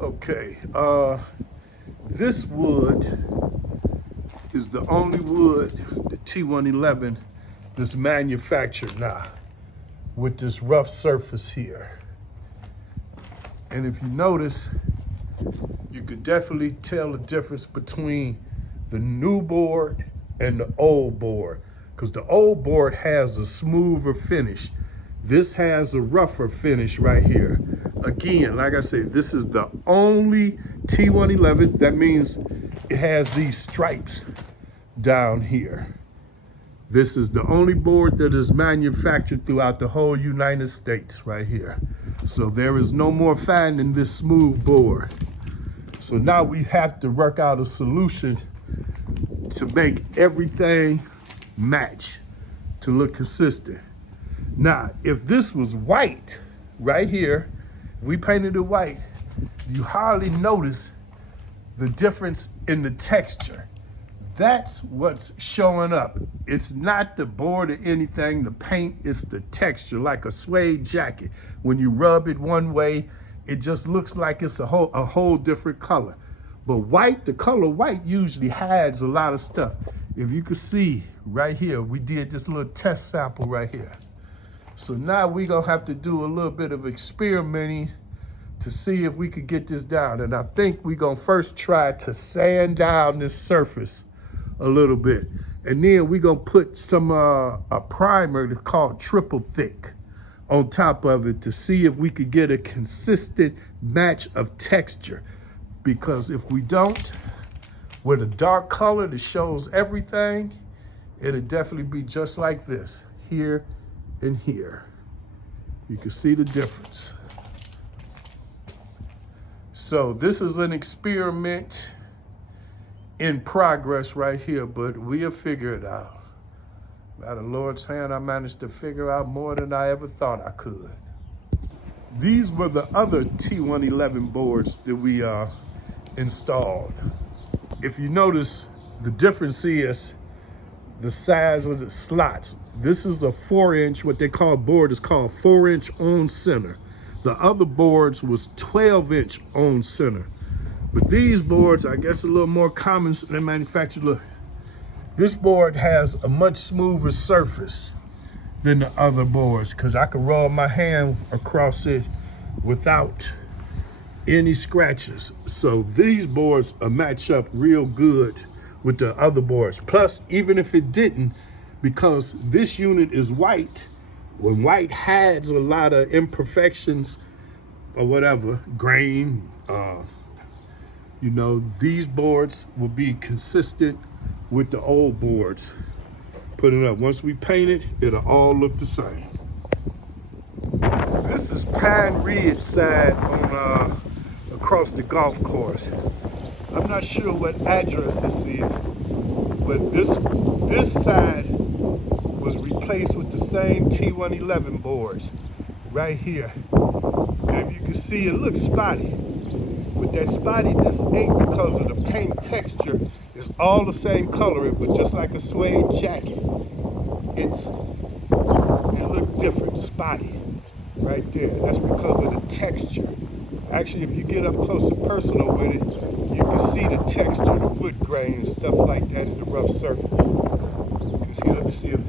Okay, this wood is the only wood, the T111, that's manufactured now with this rough surface here. And if you notice, you could definitely tell the difference between the new board and the old board, because the old board has a smoother finish. This has a rougher finish right here. Again, like I said, this is the only T111. That means it has these stripes down here. This is the only board that is manufactured throughout the whole United States right here. So there is no more finding this smooth board. So now we have to work out a solution to make everything match, to look consistent. Now, if this was white right here, we painted it white, you hardly notice the difference in the texture. That's what's showing up. It's not the board or anything, the paint, it's the texture, like a suede jacket. When you rub it one way, it just looks like it's a whole different color. But white, the color white usually hides a lot of stuff. If you can see right here, we did this little test sample right here. So now we're gonna have to do a little bit of experimenting to see if we could get this down. And I think we're gonna first try to sand down this surface a little bit. And then we're gonna put some a primer called triple thick on top of it to see if we could get a consistent match of texture. Because if we don't, with a dark color that shows everything, it'll definitely be just like this, here and here. You can see the difference. So this is an experiment in progress right here, but we'll figure it out. By the Lord's hand, I managed to figure out more than I ever thought I could. These were the other T111 boards that we installed. If you notice, the difference is the size of the slots. This is a 4-inch, what they call board is called 4-inch on center. The other boards was 12-inch on center. But these boards, I guess a little more common, they manufacture, look. This board has a much smoother surface than the other boards, because I could rub my hand across it without any scratches. So these boards match up real good with the other boards. Plus, even if it didn't, because this unit is white, when white hides a lot of imperfections or whatever, grain, you know, these boards will be consistent with the old boards. Put it up. Once we paint it, it'll all look the same. This is Pine Ridge side on across the golf course. I'm not sure what address this is, but this side was replaced with the same T111 boards right here. And if you can see, it looks spotty. But that spottiness ain't because of the paint texture. It's all the same color, but just like a suede jacket. It look different, spotty, right there. That's because of the texture. Actually, if you get up close and personal with it, you can see the texture, the wood grain, and stuff like that in the rough surface. You can see, let me see if